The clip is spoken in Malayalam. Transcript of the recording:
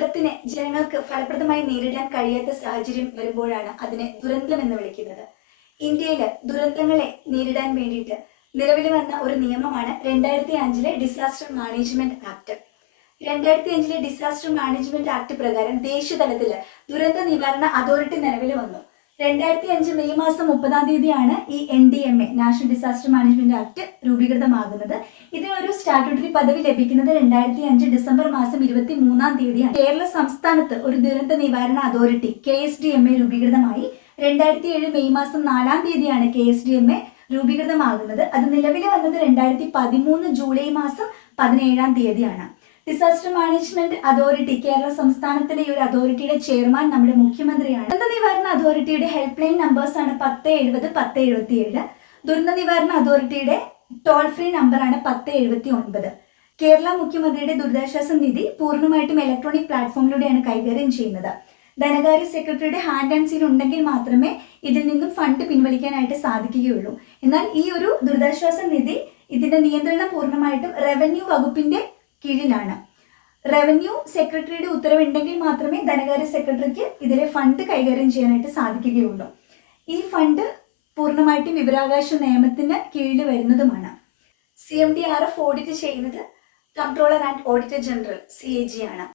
വിപത്തിനെ ജനങ്ങൾക്ക് ഫലപ്രദമായി നേരിടാൻ കഴിയാത്ത സാഹചര്യം വരുമ്പോഴാണ് അതിനെ ദുരന്തം എന്ന് വിളിക്കുന്നത്. ഇന്ത്യയിൽ ദുരന്തങ്ങളെ നേരിടാൻ വേണ്ടിയിട്ട് നിലവിൽ വന്ന ഒരു നിയമമാണ് രണ്ടായിരത്തി അഞ്ചിലെ ഡിസാസ്റ്റർ മാനേജ്മെന്റ് ആക്ട് രണ്ടായിരത്തി അഞ്ചിലെ ഡിസാസ്റ്റർ മാനേജ്മെന്റ് ആക്ട് പ്രകാരം ദേശീയതലത്തിൽ ദുരന്ത നിവാരണ അതോറിറ്റി നിലവിൽ വന്നു. രണ്ടായിരത്തി അഞ്ച് മെയ് മാസം മുപ്പതാം തീയതിയാണ് ഈ N D M A national disaster management act രൂപീകൃതമാകുന്നത്. ഇതിനൊരു സ്റ്റാറ്റ്യൂട്ടറി പദവി ലഭിക്കുന്നത് രണ്ടായിരത്തി അഞ്ച് ഡിസംബർ മാസം ഇരുപത്തി മൂന്നാം തീയതിയാണ്. കേരള സംസ്ഥാനത്ത് ഒരു ദുരന്ത നിവാരണ authority K S D M A രൂപീകൃതമായി രണ്ടായിരത്തി ഏഴ് മെയ് മാസം നാലാം തീയതിയാണ് K S D M A രൂപീകൃതമാകുന്നത്. അത് നിലവിൽ വന്നത് രണ്ടായിരത്തി പതിമൂന്ന് ജൂലൈ മാസം പതിനേഴാം തീയതിയാണ്. ഡിസാസ്റ്റർ മാനേജ്മെന്റ് അതോറിറ്റി കേരള സംസ്ഥാനത്തിലെ ഈ ഒരു അതോറിറ്റിയുടെ ചെയർമാൻ നമ്മുടെ മുഖ്യമന്ത്രിയാണ്. അതോറിറ്റിയുടെ ഹെൽപ്പ് ലൈൻ നമ്പേഴ്സ് ആണ് പത്ത് എഴുപത് പത്ത് എഴുപത്തി ഏഴ് ദുരന്ത നിവാരണ അതോറിറ്റിയുടെ ടോൾ ഫ്രീ നമ്പറാണ് പത്ത് എഴുപത്തി ഒൻപത് കേരള മുഖ്യമന്ത്രിയുടെ ദുരിതാശ്വാസ നിധി പൂർണമായിട്ടും ഇലക്ട്രോണിക് പ്ലാറ്റ്ഫോമിലൂടെയാണ് കൈകാര്യം ചെയ്യുന്നത്. ധനകാര്യ സെക്രട്ടറിയുടെ ഹാൻഡ് ആൻഡ് സീൽ ഉണ്ടെങ്കിൽ മാത്രമേ ഇതിൽ നിന്നും ഫണ്ട് പിൻവലിക്കാനായിട്ട് സാധിക്കുകയുള്ളൂ. എന്നാൽ ഈ ഒരു ദുരിതാശ്വാസ നിധി ഇതിന്റെ നിയന്ത്രണം പൂർണമായിട്ടും റവന്യൂ വകുപ്പിന്റെ കീഴിലാണ്. റവന്യൂ സെക്രട്ടറിയുടെ ഉത്തരവുണ്ടെങ്കിൽ മാത്രമേ ധനകാര്യ സെക്രട്ടറിക്ക് ഇതിലെ ഫണ്ട് കൈകാര്യം ചെയ്യാനായിട്ട് സാധിക്കുകയുള്ളൂ. ഈ ഫണ്ട് പൂർണമായിട്ടും വിവരാവകാശ നിയമത്തിന് കീഴിൽ വരുന്നതുമാണ്. C M D R F audit ചെയ്യുന്നത് controller and auditor general C A G ആണ്.